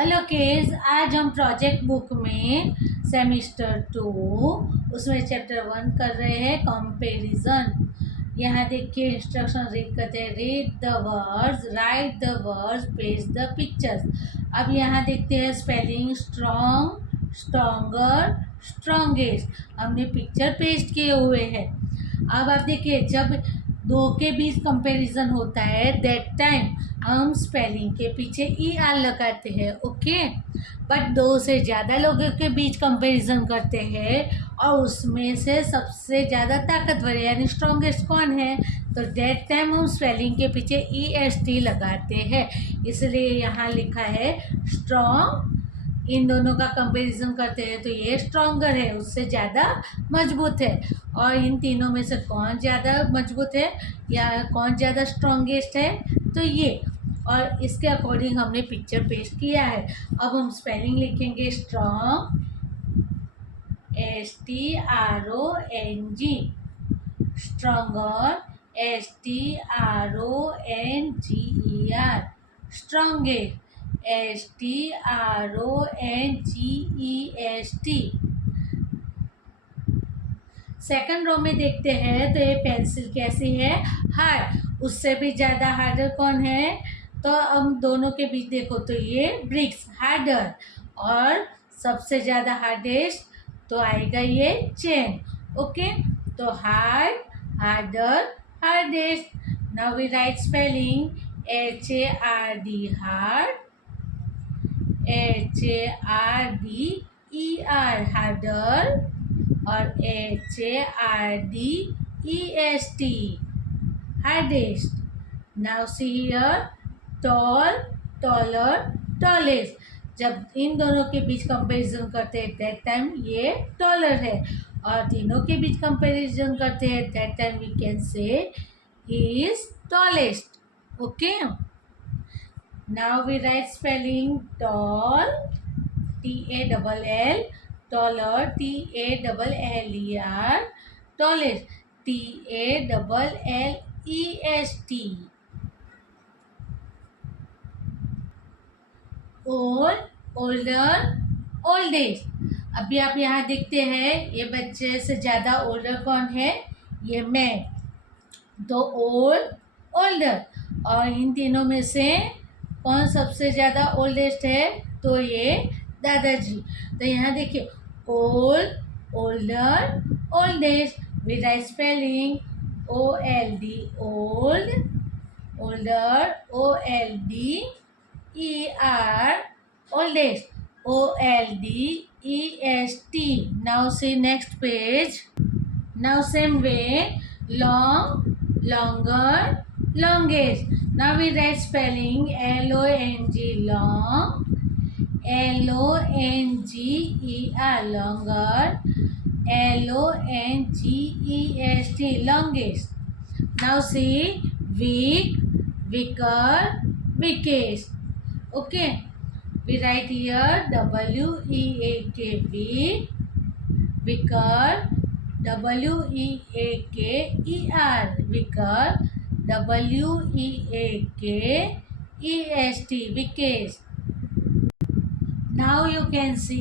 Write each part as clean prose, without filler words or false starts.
Hello kids, आज हम project book में सेमिस्टर 2 उसमें चैप्टर 1 कर रहे हैं कंपैरिजन। यहाँ देखिए इंस्ट्रक्शन रीड करते हैं। Read the words, right the words, paste the pictures. अब यहाँ देखते हैं स्पेलिंग स्ट्रॉन्ग, स्ट्रॉन्गर, स्ट्रॉन्गेस्ट। हमने पिक्चर पेस्ट किए हुए हैं। अब आप देखिए जब दो के बीच कंपैरिजन होता है दैट टाइम हम स्पेलिंग के पीछे ई आर लगाते हैं। ओके, बट दो से ज़्यादा लोगों के बीच कंपैरिजन करते हैं और उसमें से सबसे ज़्यादा ताकतवर यानी स्ट्रॉन्गेस्ट कौन है, तो दैट टाइम हम स्पेलिंग के पीछे ई एस टी लगाते हैं। इसलिए यहाँ लिखा है स्ट्रॉन्ग। इन दोनों का कंपैरिजन करते हैं तो ये स्ट्रॉन्गर है, उससे ज़्यादा मजबूत है। और इन तीनों में से कौन ज़्यादा मजबूत है या कौन ज़्यादा स्ट्रॉन्गेस्ट है, तो ये। और इसके अकॉर्डिंग हमने पिक्चर पेस्ट किया है। अब हम स्पेलिंग लिखेंगे strong, STRONG, stronger, STRONGER, strongest, STRONGEST। Second row में देखते हैं तो ये पेंसिल कैसी है, हार्ड। उससे भी ज़्यादा हार्डर कौन है, तो हम दोनों के बीच देखो तो ये ब्रिक्स हार्डर। और सबसे ज़्यादा हार्डेस्ट तो आएगा ये चेन। ओके, तो hard, harder, hardest. Now we write spelling HARD, hard, HARDER, harder, और HARDEST, hardest. Now see here tall, taller, tallest. जब इन दोनों के बीच कंपैरिजन करते हैं दैट टाइम ये टॉलर है, और तीनों के बीच कंपैरिजन करते हैं that time we can say he is tallest. Okay, now we write spelling tall, TALL, taller, TALLER, tallest, TALLEST, old, older, oldest। अभी आप यहाँ देखते हैं ये बच्चे से ज़्यादा ओल्डर कौन है, ये मैं, तो ओल्ड, ओल्डर। और इन तीनों में से कौन सबसे ज़्यादा ओल्डेस्ट है, तो ये दादाजी। तो यहाँ देखिए old, older, oldest. We write spelling OLD, old, older, OLDER, oldest, OLDEST। Now see next page. Now same way, long, longer, longest. Now we write spelling LONG, long, LONGER, longer, LONGEST, longest. Now see weak, weaker, weakest. Okay, we write here WEAK, weak, weaker, WEAKER, weaker, WEAKEST, weakest. Now you can see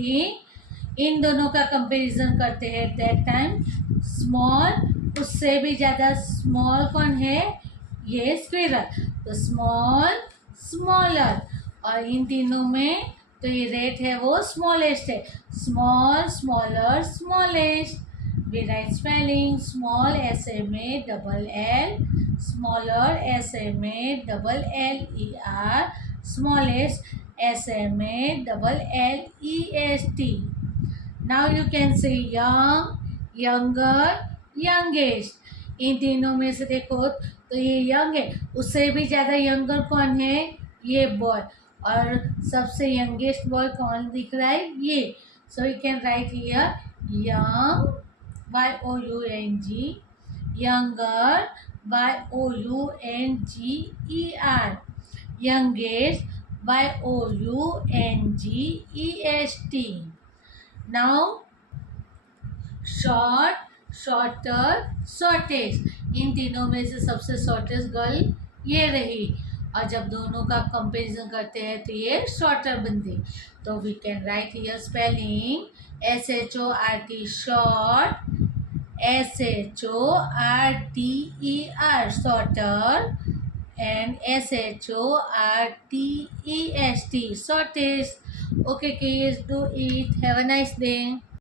in दोनों का comparison करते हैं that time small, उससे भी ज़्यादा small कौन है, ये स्क्विरल। तो स्मॉल, स्मॉलर। और इन तीनों में तो ये रेट है वो स्मॉलेस्ट है। Small, smaller, smallest. We write spelling small SMALL, smaller SMALLER, smallest SMALLEST. Now you can say young, younger, youngest। इन तीनों में से देखो तो ये यंग है, उससे भी ज़्यादा यंगर कौन है, ये बॉय। और सबसे यंगेस्ट बॉय कौन दिख रहा है, ये। So you can write here young, YOUNG, younger, YOUNGER, youngest, YOUNGEST। Now short, shorter, shortest. इन तीनों में से सबसे शॉर्टेस्ट गर्ल ये रही। और जब दोनों का कंपैरिजन करते हैं तो ये शॉर्टर बनते। तो we can write here spelling SHORT short, SHORTER shorter, and SHORTEST shortest. Okay kids, do it. Have a nice day.